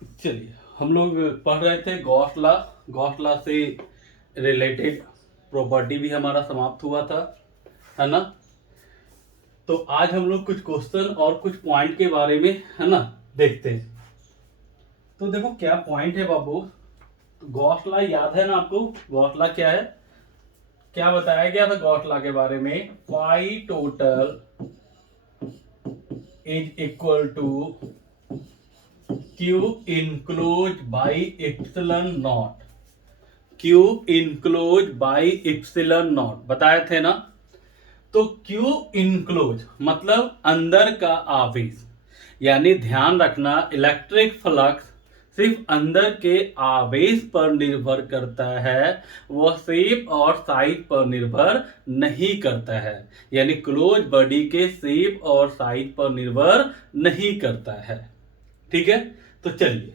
चलिए, हम लोग पढ़ रहे थे गॉस लॉ से रिलेटेड प्रॉपर्टी भी हमारा समाप्त हुआ था, है ना। तो आज हम लोग कुछ क्वेश्चन और कुछ पॉइंट के बारे में, है ना, देखते हैं। तो देखो क्या पॉइंट है बाबू। तो गॉस लॉ याद है ना आपको? गॉस लॉ क्या है? क्या बताया गया था गॉस लॉ के बारे में? Phi total is equal to q enclose by epsilon naught. Q enclose by epsilon naught बताए थे ना। तो क्यू इनक्लोज मतलब अंदर का आवेश, यानी ध्यान रखना इलेक्ट्रिक फ्लक्स सिर्फ अंदर के आवेश पर निर्भर करता है, वह शेप और साइज पर निर्भर नहीं करता है। यानी क्लोज बॉडी के शेप और साइज पर निर्भर नहीं करता है। ठीक है, तो चलिए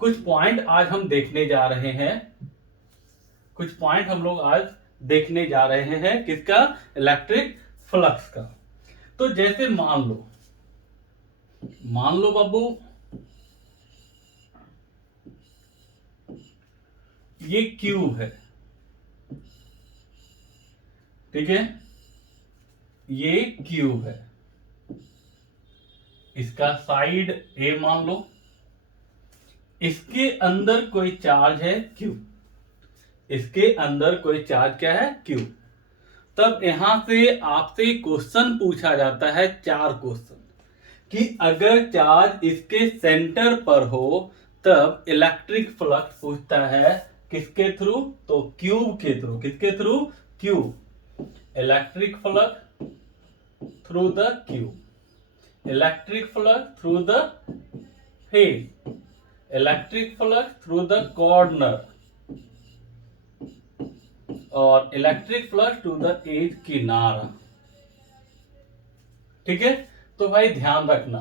कुछ पॉइंट आज हम देखने जा रहे हैं। कुछ पॉइंट हम लोग आज देखने जा रहे हैं किसका? इलेक्ट्रिक फ्लक्स का। तो जैसे मान लो बाबू, ये क्यू है, ठीक है, ये क्यू है, इसका साइड ए मान लो, इसके अंदर कोई चार्ज है क्यू, इसके अंदर कोई चार्ज क्या है? क्यू। तब यहां से आपसे क्वेश्चन पूछा जाता है, चार क्वेश्चन, कि अगर चार्ज इसके सेंटर पर हो तब इलेक्ट्रिक फ्लक्स पूछता है किसके थ्रू? तो क्यूब के थ्रू। किसके थ्रू? Cube. Electric flux through the cube, electric flux through the face, electric flux through the corner, और electric flux to the edge किनारा। ठीक है, तो भाई ध्यान रखना।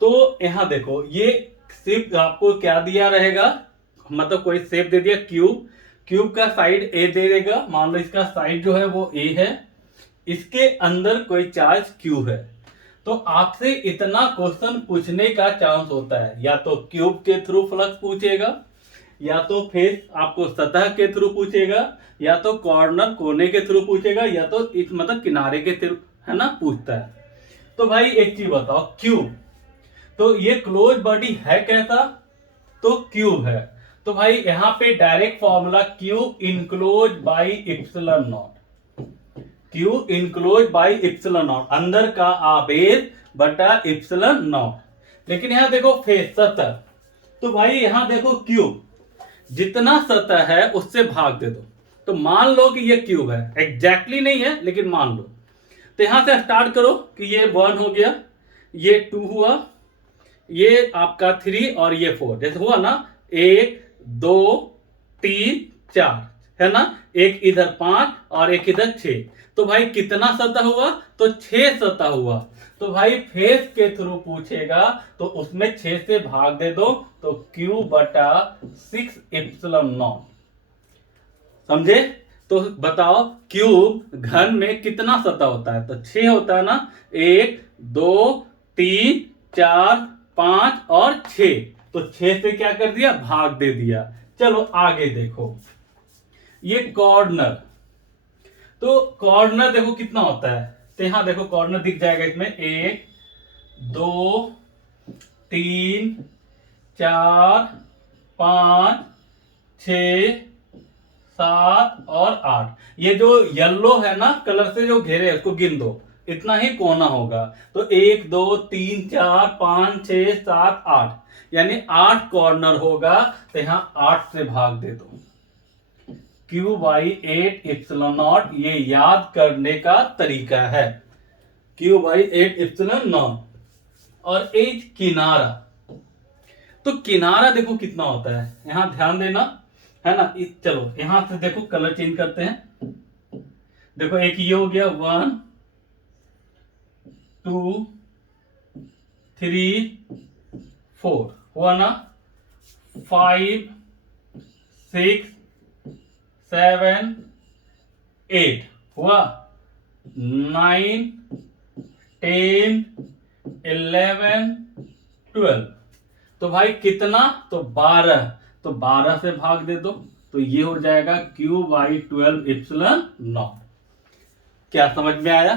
तो यहां देखो, ये सिर्फ आपको क्या दिया रहेगा, मतलब कोई शेप दे दिया क्यूब, क्यूब का साइड ए दे देगा, मान लो इसका साइड जो है वो ए है, इसके अंदर कोई चार्ज क्यू है। तो आपसे इतना क्वेश्चन पूछने का चांस होता है, या तो क्यूब के थ्रू फ्लक्स पूछेगा, या तो फेस आपको सतह के थ्रू पूछेगा, या तो कॉर्नर कोने के थ्रू पूछेगा, या तो इस मतलब किनारे के थ्रू, है ना, पूछता है। तो भाई एक चीज बताओ, क्यूब, तो ये क्लोज बॉडी है कैसा? तो क्यूब है। तो भाई यहां पे direct formula Q enclose by epsilon not, q enclose by epsilon not, अंदर का आवेश बटा इप्सिलॉन नॉट। लेकिन यहां देखो फेस सतह, तो भाई यहां देखो क्यूब, जितना सतह है उससे भाग दे दो। तो मान लो कि ये क्यूब है, एग्जैक्टली नहीं है लेकिन मान लो। तो यहां से स्टार्ट करो कि ये 1 हो गया, ये 2 हुआ, ये आपका 3 और ये 4, जैसे हुआ ना, 1 2 3 4, है ना, एक इधर 5 और एक इधर 6। तो भाई कितना सतह हुआ? तो 6 सतह हुआ। तो भाई फेस के थ्रू पूछेगा तो उसमें 6 से भाग दे दो, तो क्यू बटा 6 इप्सिलॉन नॉट। समझे? तो बताओ क्यूब घन में कितना सतह होता है? तो 6 होता है ना, 1 2 3 4 5 और 6। तो 6 से क्या कर दिया? भाग दे दिया। चलो आगे देखो, ये कॉर्नर, तो कॉर्नर देखो कितना होता है। तो यहां देखो कॉर्नर दिख जाएगा इसमें, 1 2 3 4 5 6 7 और 8। ये जो येलो है ना कलर से जो घेरे है उसको गिन दो, इतना ही कोना होगा। तो 1 2 3 4 5 6 7 8, यानी 8 कॉर्नर होगा। तो यहां 8 से भाग दे दो, क्यू बाई 8 इप्सिलॉन नॉट। ये याद करने का तरीका है, क्यू बाई 8 इप्सिलॉन नॉट। और एज किनारा, तो किनारा देखो कितना होता है, यहां ध्यान देना, है ना। चलो यहां से देखो कलर चेंज करते हैं। देखो एक ये हो गया, 1 2 3 4 हुआ ना, 5 6 7 8 हुआ, 9 10 11 12 तो भाई कितना, तो 12, तो 12 से भाग दे दो, तो ये हो जाएगा Q/12 एप्सिलॉन नॉट। क्या समझ में आया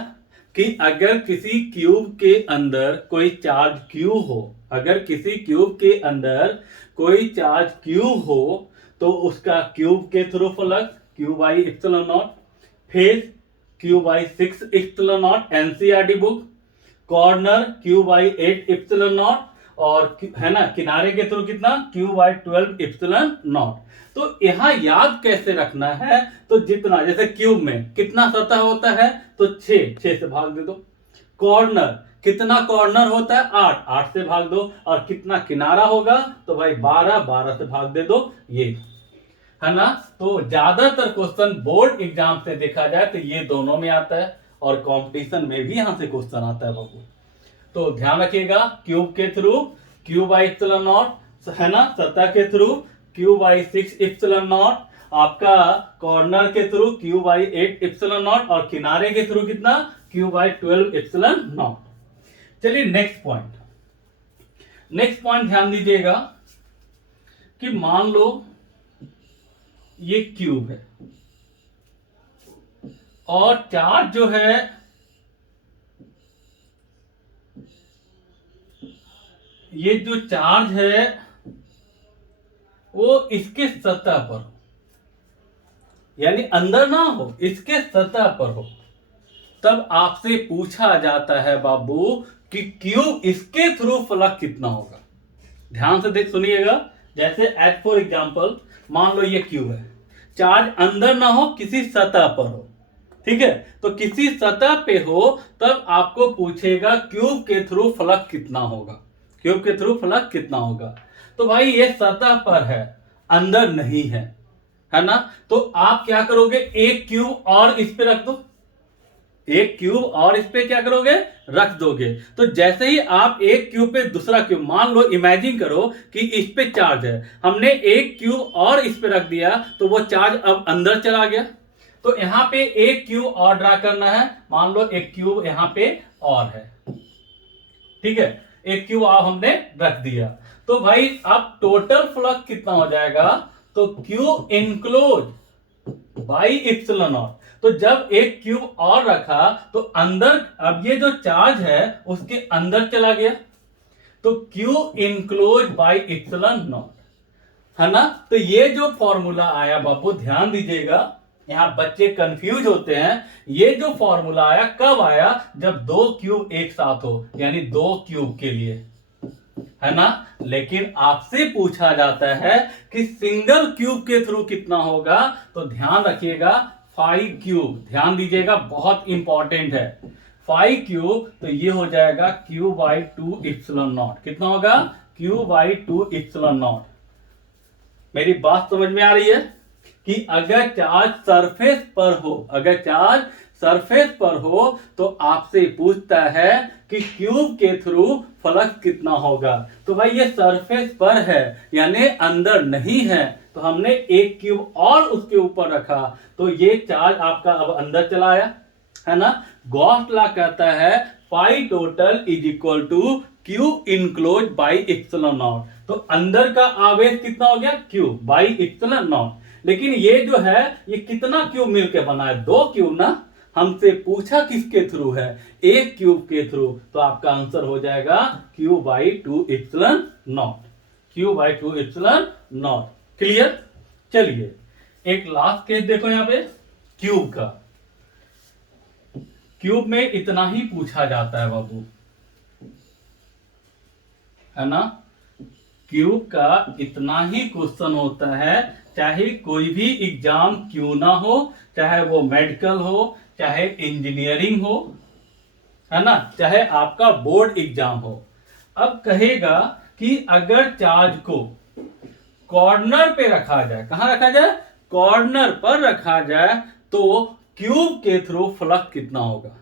कि अगर किसी क्यूब के अंदर कोई चार्ज Q हो, अगर किसी क्यूब के अंदर कोई चार्ज Q हो तो उसका क्यूब के through flux Q/ε0, phase Q/6 epsilon not, NCERT book, corner Q/8 epsilon not, और है ना किनारे के थ्रू कितना Q/12 एप्सिलॉन नॉट। तो यहां याद कैसे रखना है, तो जितना जैसे क्यूब में कितना सतह होता है तो 6 से भाग दे दो, कॉर्नर कितना कॉर्नर होता है 8 से भाग दो, और कितना किनारा होगा तो भाई 12 से भाग दे दो, ये है ना। तो ज्यादातर क्वेश्चन बोर्ड एग्जाम से देखा जाए तो ये दोनों में आता है, और कंपटीशन में भी यहां से क्वेश्चन आता है बाबू। तो ध्यान रखिएगा, क्यूब के थ्रू Q/ε0 है ना, सतह के थ्रू Q/6 एप्सिलॉन नॉट, आपका कॉर्नर के थ्रू Q/8 एप्सिलॉन नॉट, और किनारे के थ्रू कितना Q/12 एप्सिलॉन नॉट। चलिए नेक्स्ट पॉइंट ध्यान दीजिएगा कि मान लो ये क्यूब है और चार्ज जो है ये जो चार्ज है वो इसके सतह पर हो, यानी अंदर ना हो, इसके सतह पर हो, तब आपसे पूछा जाता है बाबू कि क्यूब इसके थ्रू फ्लक्स कितना होगा। ध्यान से देख सुनिएगा, जैसे एज फॉर एग्जांपल मान लो ये क्यूब है, चार्ज अंदर ना हो, किसी सतह पर हो, ठीक है, तो किसी सतह पे हो तब आपको पूछेगा क्यूब के थ्रू फ्लक्स कितना होगा, क्यूब के थ्रू फ्लक्स कितना होगा। तो भाई ये सतह पर है, अंदर नहीं है, है ना, तो आप क्या करोगे, एक क्यूब और इस पे रख दो, एक क्यूब और इस पे क्या करोगे, रख दोगे। तो जैसे ही आप एक क्यूब पे दूसरा क्यूब, मान लो इमेजिन करो कि इस पे चार्ज है, हमने एक क्यूब और इस पे रख दिया तो वो चार्ज अब अंदर चला गया, तो यहां पे एक क्यूब और ड्रा करना है, मान लो एक क्यूब यहां पे और है, ठीक है, एक क्यूब और हमने रख दिया, तो भाई अब टोटल फ्लक्स कितना हो जाएगा, तो Q enclose by epsilon not. तो जब एक क्यूब और रखा तो अंदर, अब ये जो चार्ज है उसके अंदर चला गया, तो Q enclose by epsilon not, है ना। तो ये जो फॉर्मूला आया बाबू ध्यान दीजिएगा, यहां बच्चे कंफ्यूज होते हैं, ये जो फॉर्मूला आया कब आया, जब दो क्यूब एक साथ हो, यानी दो क्यूब के लिए, है ना। लेकिन आपसे पूछा जाता है कि सिंगल क्यूब के थ्रू कितना होगा, तो ध्यान रखिएगा 5 क्यूब, ध्यान दीजिएगा बहुत इंपॉर्टेंट है, 5 क्यूब, तो ये हो जाएगा Q/2 एप्सिलॉन नॉट, कितना होगा Q/2 एप्सिलॉन नॉट। मेरी बात समझ में आ रही है कि अगर चार्ज सरफेस पर हो, अगर चार्ज सरफेस पर हो तो आपसे पूछता है कि क्यूब के थ्रू फ्लक्स कितना होगा, तो भाई ये सरफेस पर है यानी अंदर नहीं है, तो हमने एक क्यूब और उसके ऊपर रखा, तो ये चार्ज आपका अब अंदर चला आया, है ना। गॉस लॉ कहता है pi total is equal to Q enclose by epsilon not, तो अंदर का आवेश कितना हो गया Q बाई एप्सिलॉन नॉट। लेकिन ये जो है ये कितना क्यूब मिलके बना है, दो क्यूब ना, हमसे पूछा किसके थ्रू है, एक क्यूब के थ्रू, तो आपका आंसर हो जाएगा Q/2 epsilon not, Q/2 epsilon not. Clear. चलिए एक लास्ट केस देखो यहां पे क्यूब का, क्यूब में इतना ही पूछा जाता है बाबू, है ना, क्यूब का इतना ही क्वेश्चन होता है, चाहे कोई भी एग्जाम क्यों ना हो, चाहे वो मेडिकल हो, चाहे इंजीनियरिंग हो, है ना, चाहे आपका बोर्ड एग्जाम हो। अब कहेगा कि अगर चार्ज को कॉर्नर पे रखा जाए, कहां रखा जाए, कॉर्नर पर रखा जाए, तो क्यूब के थ्रू फ्लक्स कितना होगा।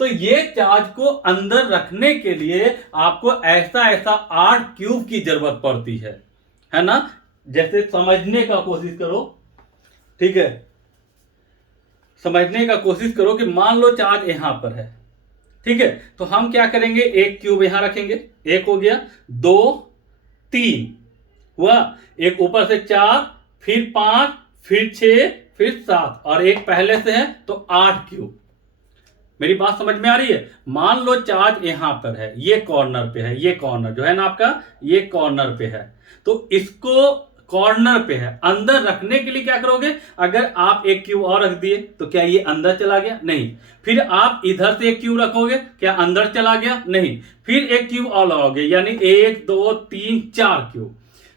तो ये चार्ज को अंदर रखने के लिए आपको ऐसा 8 क्यूब की जरूरत पड़ती है ना। जैसे समझने का कोशिश करो, ठीक है, समझने का कोशिश करो कि मान लो चार्ज यहां पर है, ठीक है, तो हम क्या करेंगे, एक क्यूब यहां रखेंगे, एक हो गया, 2 3 हुआ, एक ऊपर से 4, फिर 5, फिर 6, फिर 7 और एक पहले से है तो 8 क्यूब। मेरी बात समझ में आ रही है? मान लो चार्ज यहां पर है, ये कॉर्नर पे है, ये कॉर्नर जो है ना आपका, ये कॉर्नर पे है, तो इसको कॉर्नर पे है, अंदर रखने के लिए क्या करोगे? अगर आप एक क्यूब और रख दिए तो क्या ये अंदर चला गया? नहीं। फिर आप इधर से एक क्यूब रखोगे, क्या अंदर चला गया? नहीं। फिर एक क्यूब और लगाओगे, यानी 1 2 3 4 क्यूब,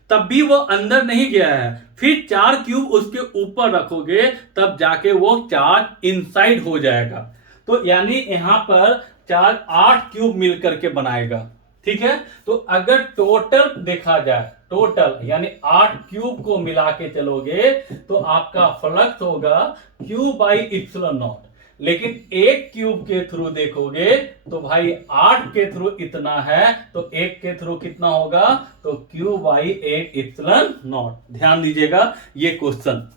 तब भी वो अंदर नहीं गया है। फिर 4 क्यूब उसके ऊपर रखोगे, तब जाके वो चार्ज इनसाइड हो जाएगा। तो यानी यहां पर चार्ज 8 क्यूब मिलकर के बनाएगा। ठीक है, तो अगर टोटल देखा जाए, टोटल यानी 8 क्यूब को मिला के चलोगे तो आपका फ्लक्स होगा Q बाई इप्सिलॉन नॉट। लेकिन एक क्यूब के थ्रू देखोगे तो भाई 8 के थ्रू इतना है, तो एक के थ्रू कितना होगा? तो Q बाई 8 इप्सिलॉन नॉट। ध्यान दीजिएगा ये क्वेश्चन,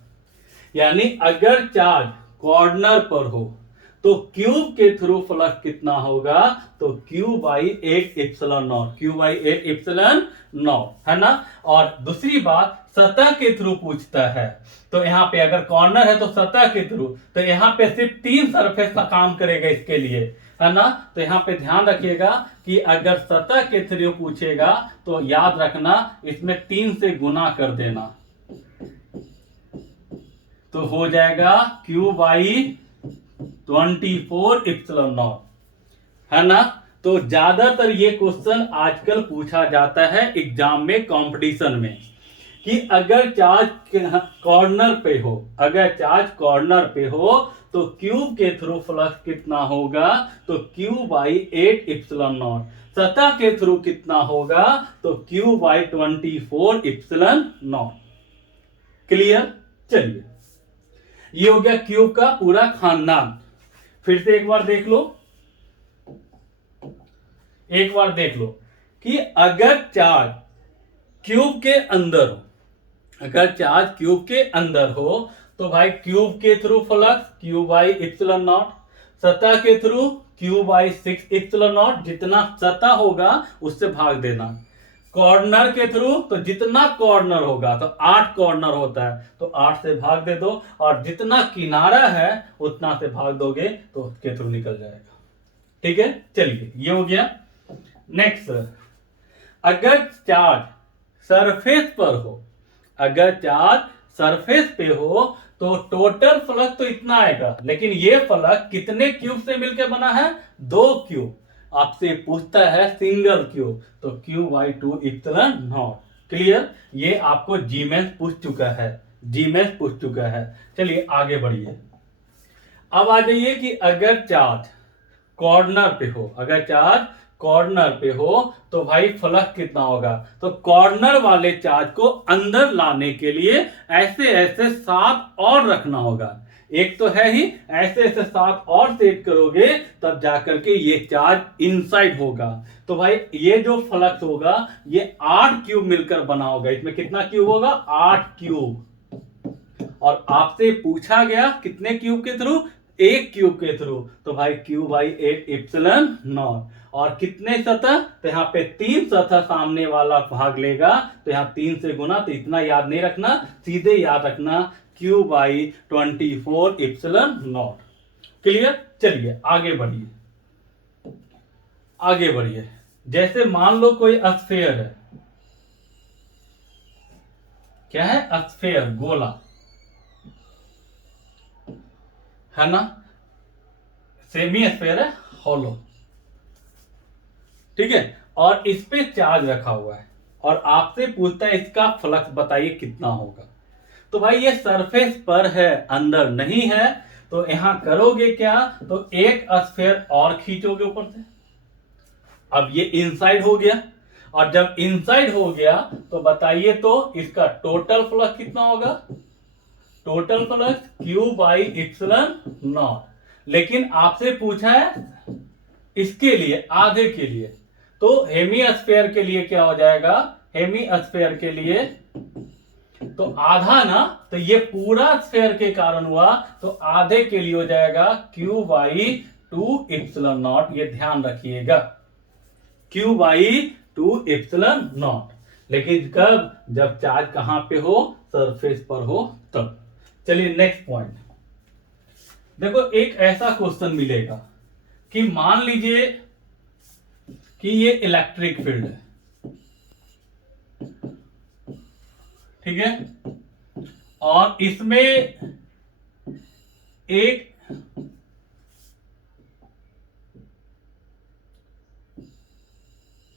यानी अगर चार्ज कॉर्नर पर हो तो क्यूब के थ्रू फ्लक्स कितना होगा? तो Q by 8 epsilon not, Q by 8 epsilon not, है ना। और दूसरी बात, सतह के थ्रू पूछता है, तो यहां पे अगर कॉर्नर है तो सतह के थ्रू, तो यहां पे सिर्फ 3 सरफेस का काम करेगा इसके लिए, है ना। तो यहां पे ध्यान रखिएगा कि अगर सतह के थ्रू पूछेगा तो याद रखना इसमें 3 से गुना कर देना, तो हो जाएगा Q बाई 24 इप्सिलॉन नॉट, है ना। तो ज्यादातर ये क्वेश्चन आजकल पूछा जाता है एग्जाम में, कंपटीशन में, कि अगर चार्ज कॉर्नर पे हो, अगर चार्ज कॉर्नर पे हो तो क्यूब के थ्रू फ्लक्स कितना होगा? तो Q बाई 8 इप्सिलॉन नॉट। सतह के थ्रू कितना होगा? तो Q by 24 epsilon not. Clear? चलिए, ये हो गया क्यूब का पूरा खानदान। फिर से एक बार देख लो, एक बार देख लो कि अगर चार्ज क्यूब के अंदर हो, अगर चार्ज क्यूब के अंदर हो तो भाई क्यूब के through flux Q by epsilon not, सतह के through Q by 6 epsilon not, जितना सतह होगा उससे भाग देना। कॉर्नर के थ्रू तो जितना कॉर्नर होगा, तो 8 कॉर्नर होता है तो 8 से भाग दे दो, और जितना किनारा है उतना से भाग दोगे तो उसके थ्रू निकल जाएगा। ठीक है, चलिए ये हो गया। नेक्स्ट, अगर चार्ज सरफेस पर हो, अगर चार्ज सरफेस पे हो तो टोटल फ्लक्स तो इतना आएगा, लेकिन ये फ्लक्स कितने क्यूब से मिलकर बना है? 2 क्यूब। आपसे पूछता है सिंगल क्यूब, तो Q by 2 epsilon not. Clear? ये आपको जीमेंस पूछ चुका है, जीमेंस पूछ चुका है। चलिए आगे बढ़िए। अब आ जाइए कि अगर चार्ज कॉर्नर पे हो, अगर चार्ज कॉर्नर पे हो तो भाई फ्लक्स कितना होगा? तो कॉर्नर वाले चार्ज को अंदर लाने के लिए ऐसे ऐसे 7 और रखना होगा। एक तो है ही, ऐसे ऐसे 7 और सेट करोगे तब जाकर के ये चार्ज इनसाइड होगा। तो भाई ये जो फ्लक्स होगा ये 8 क्यूब मिलकर बना होगा। इसमें कितना क्यूब होगा? 8 क्यूब। और आपसे पूछा गया कितने क्यूब के थ्रू? 1 क्यूब के थ्रू, तो भाई Q बाई 8 इप्सिलॉन नॉट। और कितने सतह? तो यहाँ पे 3 सतह सामने वाला भाग लेगा, तो यहाँ 3 से गुना, तो इतना याद नहीं रखना, सीधे याद रखना Q by 24 epsilon not. Clear? चलिए आगे बढ़िए, आगे बढ़िए। जैसे मान लो कोई स्फीयर है, क्या है? स्फीयर, गोला, है ना। सेमी स्फीयर है, हॉलो, ठीक है। और इस पे चार्ज रखा हुआ है और आपसे पूछता है इसका फ्लक्स बताइए कितना होगा। तो भाई ये सरफेस पर है, अंदर नहीं है, तो यहां करोगे क्या? तो एक स्फीयर और खींचोगे ऊपर से। अब ये इनसाइड हो गया, और जब इनसाइड हो गया तो बताइए तो इसका टोटल फ्लक्स कितना होगा? Total flux Q by epsilon not. लेकिन आपसे पूछा है इसके लिए, आधे के लिए, तो हेमीस्फीयर के लिए क्या हो जाएगा? हेमीस्फीयर के लिए तो आधा ना, तो ये पूरा स्फीयर के कारण हुआ, तो आधे के लिए हो जाएगा Q बाई 2 इप्सिलॉन नॉट। ये ध्यान रखिएगा, Q बाई 2 इप्सिलॉन नॉट। लेकिन कब, जब चार्ज कहां पे हो, सरफेस पर हो तब। चलिए नेक्स्ट पॉइंट देखो, एक ऐसा क्वेश्चन मिलेगा कि मान लीजिए कि ये इलेक्ट्रिक फील्ड है, ठीक है, और इसमें एक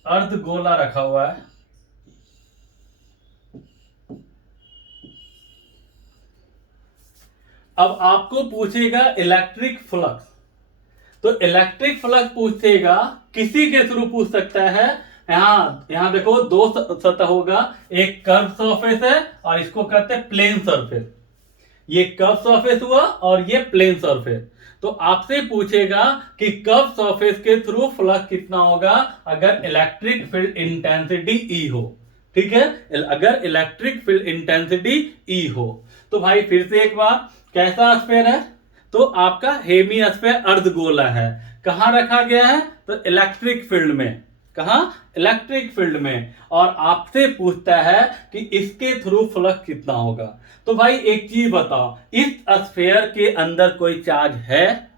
अर्धगोला रखा हुआ है, अब आपको पूछेगा इलेक्ट्रिक फ्लक्स। तो इलेक्ट्रिक फ्लक्स पूछेगा, किसी के थ्रू पूछ सकता है। यहां देखो दो सतह होगा, एक कर्व सरफेस है और इसको कहते हैं प्लेन सरफेस। ये कर्व सरफेस हुआ और ये प्लेन सरफेस। तो आपसे पूछेगा कि कर्व सरफेस के थ्रू फ्लक्स कितना होगा अगर इलेक्ट्रिक फील्ड इंटेंसिटी ई हो, ठीक है, अगर इलेक्ट्रिक फील्ड इंटेंसिटी ई हो। तो भाई फिर से एक बार, कैसा स्फीयर है, तो आपका हेमी स्फीयर अर्धगोला है, कहां रखा गया है, तो इलेक्ट्रिक फील्ड में, कहां, इलेक्ट्रिक फील्ड में, और आपसे पूछता है कि इसके थ्रू फ्लक्स कितना होगा। तो भाई एक चीज बताओ, इस स्फीयर के अंदर कोई चार्ज है,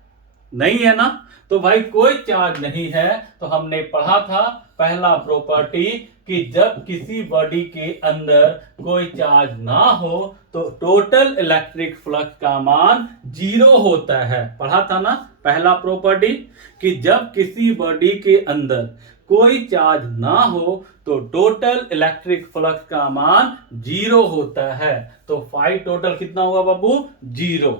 नहीं है ना, तो भाई कोई चार्ज नहीं है। तो हमने पढ़ा था पहला प्रॉपर्टी कि जब किसी बॉडी के अंदर कोई चार्ज ना हो तो टोटल इलेक्ट्रिक फ्लक्स का मान 0 होता है। पढ़ा था ना पहला प्रॉपर्टी कि जब किसी बॉडी के अंदर कोई चार्ज ना हो तो टोटल इलेक्ट्रिक फ्लक्स का मान 0 होता है। तो फाई टोटल कितना होगा बाबू, 0।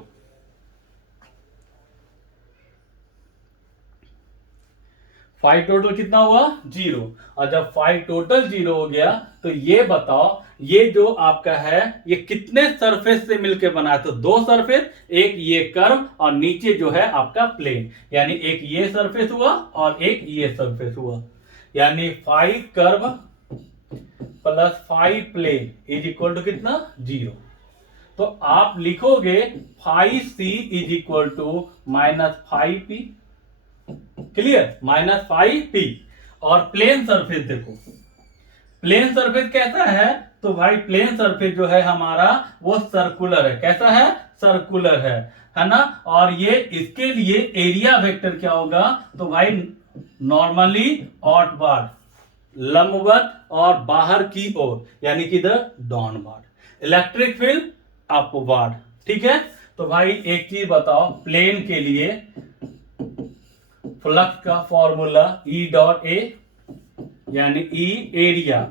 फाई टोटल कितना हुआ, 0। और जब फाई टोटल 0 हो गया तो ये बताओ, ये जो आपका है ये कितने सरफेस से मिलकर बना है, तो 2 सरफेस, एक ये कर्व और नीचे जो है आपका प्लेन, यानी एक ये सरफेस हुआ और एक ये सरफेस हुआ, यानी phi curve plus phi plane is equal to कितना, 0। तो आप लिखोगे phi C is equal to minus phi P, clear, minus phi P. और प्लेन सरफेस देखो, प्लेन सरफेस कैसा है, तो भाई प्लेन सरफेस जो है हमारा वो सर्कुलर है, कैसा है, सर्कुलर है ना। और ये इसके लिए एरिया वेक्टर क्या होगा, तो भाई नॉर्मली आउटवर्ड, लंबवत, और बाहर की ओर यानी कि इधर डाउनवर्ड, इलेक्ट्रिक फील्ड अपवर्ड, ठीक है। तो भाई एक चीज बताओ, प्लेन के लिए फ्लक्स का फॉर्मूला E डॉट ए यानी E एरिया,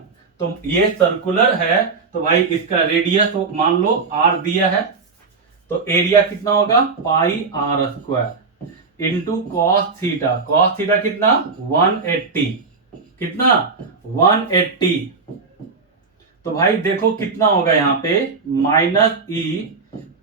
तो ये सर्कुलर है तो भाई इसका रेडियस तो मान लो R दिया है, तो एरिया कितना होगा, pi R square into cos theta, cos theta कितना 180, कितना 180। तो भाई देखो कितना होगा यहाँ पे minus E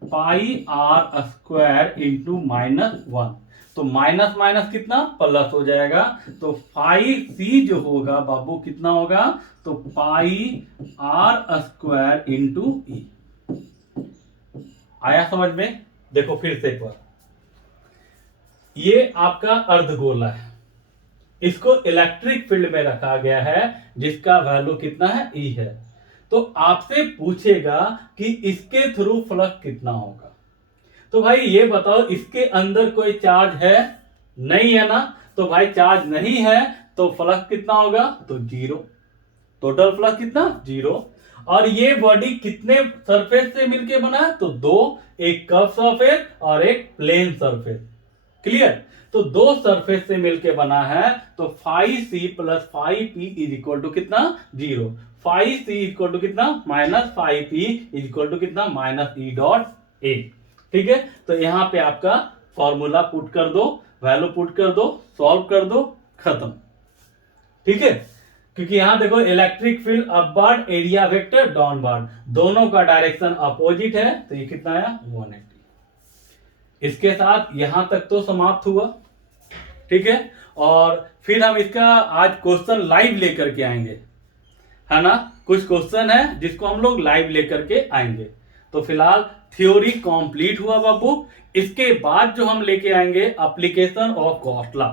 pi R square into -1, तो माइनस माइनस कितना प्लस हो जाएगा। तो फाई सी जो होगा बाबू कितना होगा, तो पाई आर स्क्वायर इंटू ई। आया समझ में, देखो फिर से एक बार, ये आपका अर्धगोला है, इसको इलेक्ट्रिक फील्ड में रखा गया है जिसका वैल्यू कितना है, ई है। तो आपसे पूछेगा कि इसके थ्रू फ्लक्स कितना होगा। तो भाई ये बताओ, इसके अंदर कोई चार्ज है, नहीं है ना, तो भाई चार्ज नहीं है तो फ्लक्स कितना होगा, तो 0, टोटल फ्लक्स कितना, 0। और ये बॉडी कितने सरफेस से मिलके बना है, तो 2, एक कर्व सरफेस और एक प्लेन सरफेस, क्लियर। तो 2 सरफेस से मिलके बना है, तो phi C plus phi P is equal to कितना, 0। फाई सी इक्वल टू कितना, minus phi P is equal to कितना, माइनस ई डॉट ए, ठीक है। तो यहां पे आपका फॉर्मूला पुट कर दो, वैल्यू पुट कर दो, सॉल्व कर दो, खत्म, ठीक है। क्योंकि यहां देखो electric field upward, area vector downward, दोनों का डायरेक्शन अपोजिट है, तो ये कितना आया 180। इसके साथ यहां तक तो समाप्त हुआ, ठीक है। और फिर हम इसका आज क्वेश्चन लाइव लेकर के आएंगे, है ना, कुछ क्वेश्चन है जिसको हम लोग लाइव लेकर के आएंगे। तो फिलहाल थ्योरी कंप्लीट हुआ बाबू, इसके बाद जो हम लेके आएंगे एप्लीकेशन ऑफ गॉस लॉ।